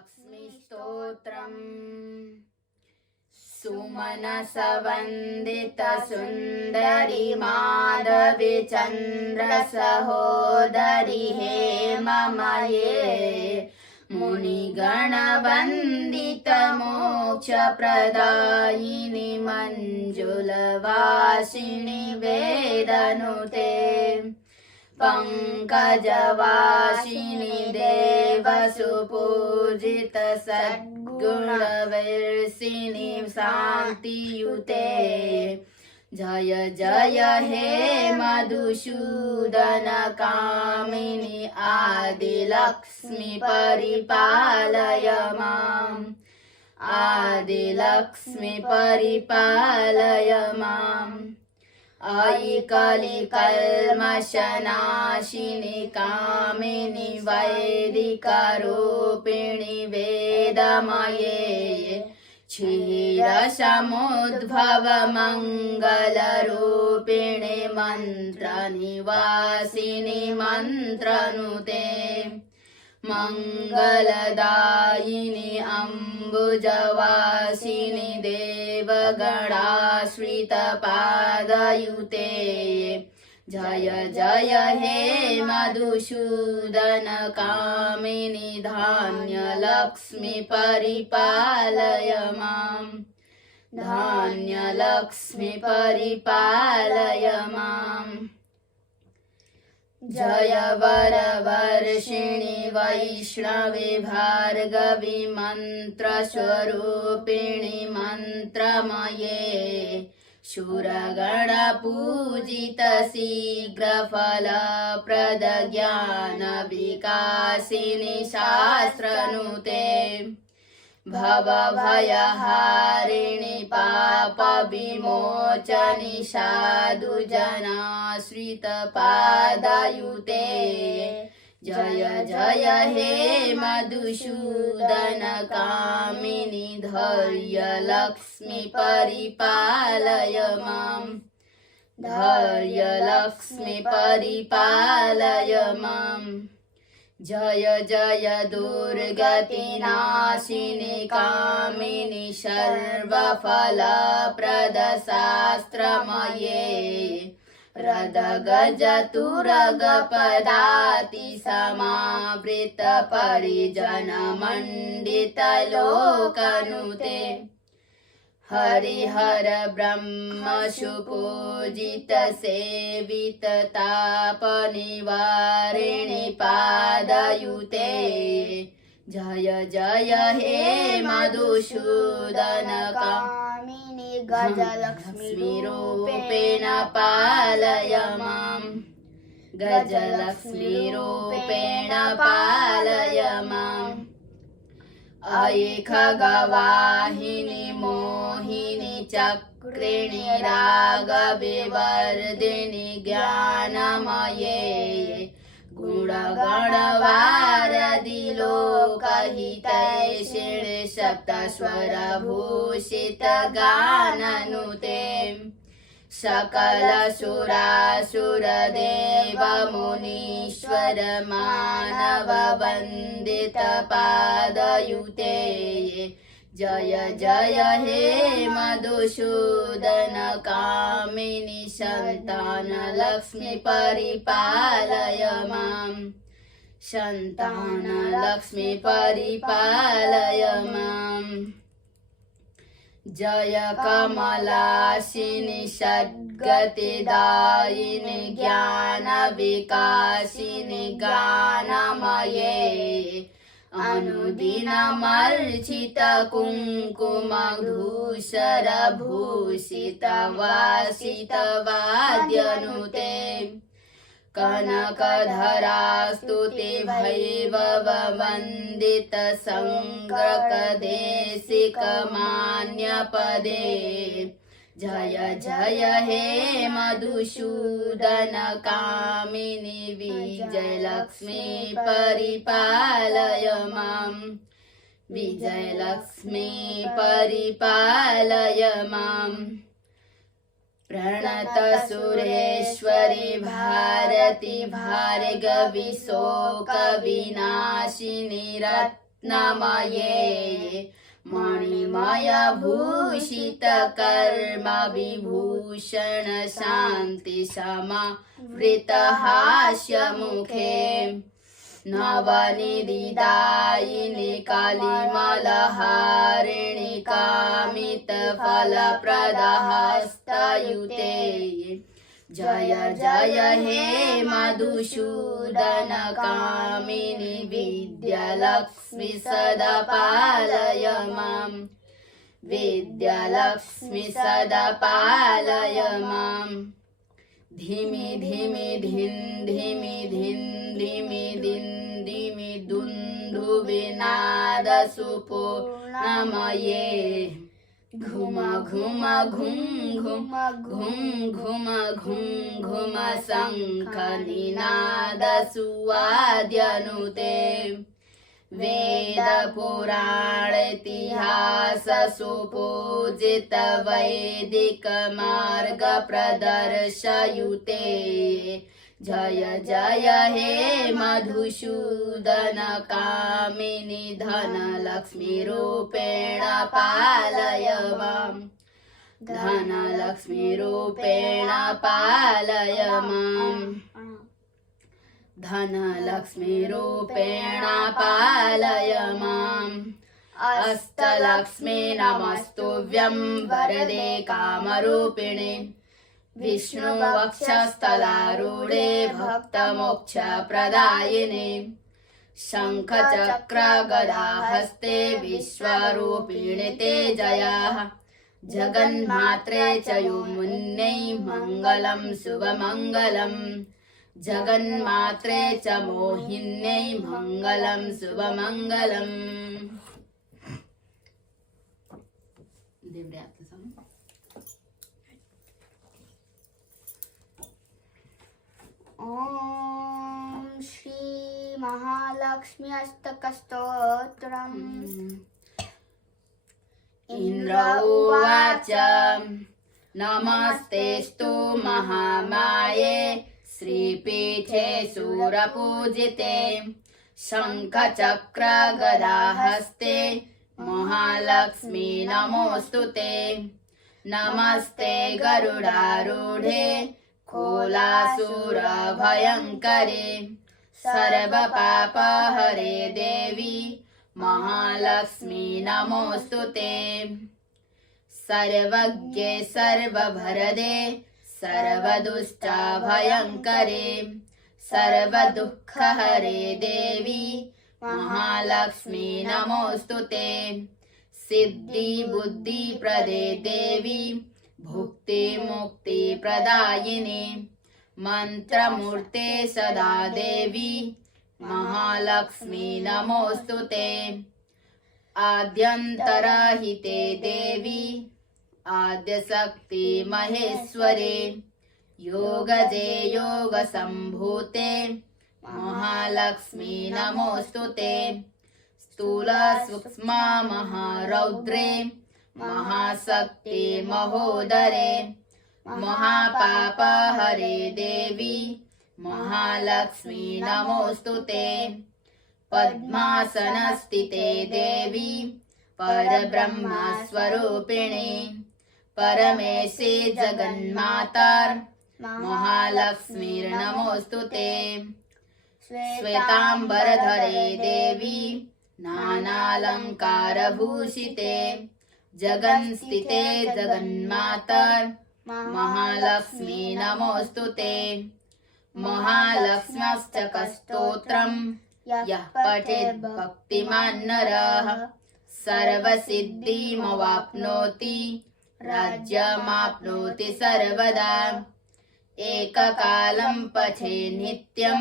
लक्ष्मीस्तोत्रम् सुमनसवन्दित सुन्दरि माधवी चन्द्रसहोदरि हेममये मुनिगणवन्दित मोक्षप्रदायिनि मञ्जुलवासिनि वेदनुते पंकजवासिनि देवसुपूजित सद्गुणवर्षिणि शान्तियुते जय जय हे मधुसूदन कामिनि आदिलक्ष्मी परिपालय माम् आदिलक्ष्मी परिपालय माम् अयि कलिकल्मषनाशिनि कामिनि वैदिकरूपिणि वेदमये क्षीरसमुद्भव मङ्गलरूपिणि मन्त्रनिवासिनि मन्त्रनुते मङ्गलदायिनि अम्बुजवासिनि देवगणाश्रितपादयुते जय जय हे मधुसूदन कामिनि धान्यलक्ष्मी परिपालय माम् धान्यलक्ष्मी परिपालय माम् जय वरवर्षिणि वैष्णवी भार्गवी मन्त्रस्वरूपिणि मन्त्रमये शूरगणपूजित शीघ्रफलप्रद ज्ञानविकासिनि शास्त्रनुते भवभयहारिणि पापविमोचनि साधुजनाश्रितपादयुते जय जय हे मधुसूदन कामिनि धैर्यलक्ष्मी परिपालय माम् धैर्यलक्ष्मी परिपालय माम् जय जय दुर्गतिनाशिनि कामिनि सर्वफलप्रद शास्त्रमये रदगजतुरगपदाति समावृत परिजनमण्डित लोकनुते हरिहर ब्रह्म सुपूजित सेवित तापनिवारिणि पादयुते जय जय हे मधुसूदन कामिनि गजलक्ष्मी रूपेण पालय माम् गजलक्ष्मी रूपेण पालय माम् अयि खगवाहिनि मोहिनि चक्रिणि रागविवर्धिनि ज्ञानमये गुणगणवारधि लोकहितैषिणि सप्तस्वरभूषित गाननुते सकलसुरासुरदेव मुनीश्वर मानव वन्दित पादयुते जय जय हे मधुसूदन कामिनि सन्तानलक्ष्मी परिपालय माम् सन्तानलक्ष्मी परिपालय माम् जय कमलाशिनि सद्गतिदायिनि ज्ञानविकासिनि गानमये अनुदिनमर्चित कुङ्कुमधूसर भूषित वासित वाद्यनुते कनकधरास्तुति भैभव वन्दित सङ्ग्रकदेशिक मान्यपदे जय जय हे मधुसूदन कामिनि विजयलक्ष्मी परिपालय माम् विजयलक्ष्मी परिपालय माम् प्रणत सुरेश्वरी भारती भार्गवी शोक विनाशिनी रत्नमये मणिमयभूषितकर्म विभूषण शान्ति समावृतहास्यमुखे नवनिधिदायिनि कलिमलहारिणि कामितफलप्रदहस्तयुते जय जय हे मधुसूदन कामिनि विद्यालक्ष्मी सदा पालय माम् विद्यालक्ष्मी सदा पालय माम् धिमि धिमि धिन् धिमि धिन् धिमि दिन् धिमि दुन्दुभिनाद सुपूर्णमये घुम घुम घुं घुम घुं घुम घुं घुम शङ्खनिनाद सुवाद्यनुते वेद पुराण इतिहास सुपूजित वैदिक मार्ग प्रदर्शयुते जय जय हे मधुसूदन कामिनि धनलक्ष्मी रूपेण पालय माम् धनलक्ष्मी रूपेण पालय माम् धनलक्ष्मी रूपेण पालय माम् अष्टलक्ष्मी नमस्तुभ्यं वरदे कामरूपिणे विष्णुवक्षस्थलारूढे भक्तमोक्षप्रदायिने शङ्खचक्रगदाहस्ते विश्वरूपिणे ते जयाः जगन्मात्रे च योमुन्यै मङ्गलं शुभमङ्गलम् जगन्मात्रे च मोहिन्यै मङ्गलं शुभमङ्गलम् ॐ श्री महालक्ष्मी अष्टकस्तोत्रम् इन्द्र उवाच नमस्तेस्तु महामाये श्रीपीठे शूरपूजिते शङ्खचक्रगदाहस्ते महालक्ष्मी नमोऽस्तु ते नमस्ते गरुडारूढे कोलासुरभयङ्करे सर्वपापहरे देवी महालक्ष्मी नमोऽस्तु ते सर्वज्ञे सर्वभरदे सर्वदुष्टभयङ्करे सर्वदुःखहरे देवी महालक्ष्मी नमोऽस्तु ते सिद्धिबुद्धिप्रदे देवी भुक्तिमुक्तिप्रदायिनी मन्त्रमूर्ते सदा देवी महालक्ष्मी नमोऽस्तु ते आद्यन्तरहिते देवी आद्यशक्ति महेश्वरे योगजे योगसम्भूते महालक्ष्मी नमोऽस्तु ते स्थूलसूक्ष्म महारौद्रे महाशक्ति महोदरे महापापहरे देवी महालक्ष्मी नमोऽस्तु ते पद्मासनस्थिते देवी परब्रह्मस्वरूपिणी परमेशे जगन्मातार् महालक्ष्मीर्नमोऽस्तु ते श्वेताम्बरधरे देवी नानालङ्कारभूषिते जगन्स्थिते जगन्मातार् महालक्ष्मी नमोऽस्तु ते महालक्ष्म्यष्टकस्तोत्रम् यः पठेत् भक्तिमान् नरः सर्वसिद्धिमवाप्नोति राज्यमाप्नोति सर्वदा एककालं पठेत् नित्यं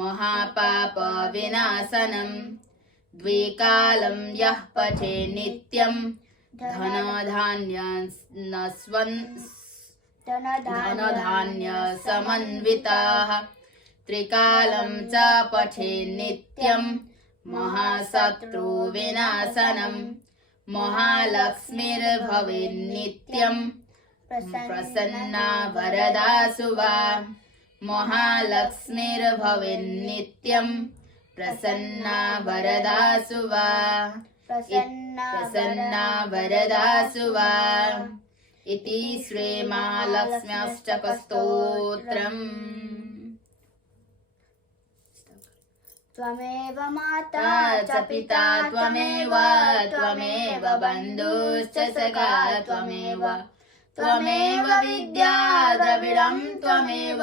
महापापविनाशनं द्विकालं यः पठेत् नित्यं धनधान्यसमन्विताः त्रिकालं च पठेत् नित्यं महाशत्रुविनाशनं महालक्ष्मीर्भवेन्नित्यं प्रसन्ना वरदा शुभा महालक्ष्मीर्भवेन्नित्यं प्रसन्ना वरदा सुवा प्रसन्ना वरदा सुवा इति श्रीमहालक्ष्म्यष्टकस्तोत्रम्। त्वमेव माता च पिता त्वमेव त्वमेव बन्धुश्च सखा त्वमेव त्वमेव विद्या द्रविडं त्वमेव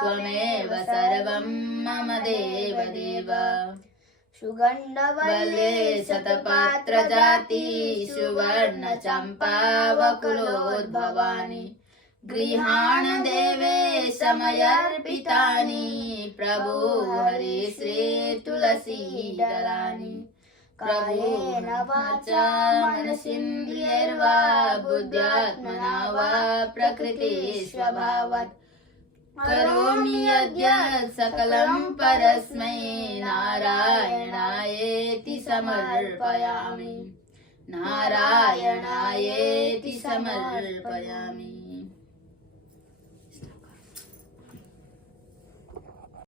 त्वमेव सर्वं मम देवदेव। सुगन्धवल्ले शतपात्रजाति सुवर्णचम्पावकुलोद्भवानि गृहाण देवे समयर्पितानि प्रभो हरे श्री तुलसीदलानि। कायेन वाचा मनसीन्द्रियैर्वा बुद्ध्यात्मना वा प्रकृतिस्वभावात् करोमि यद्यत् सकलं परस्मै नारायणायेति समर्पयामि नारायणायेति समर्पयामि।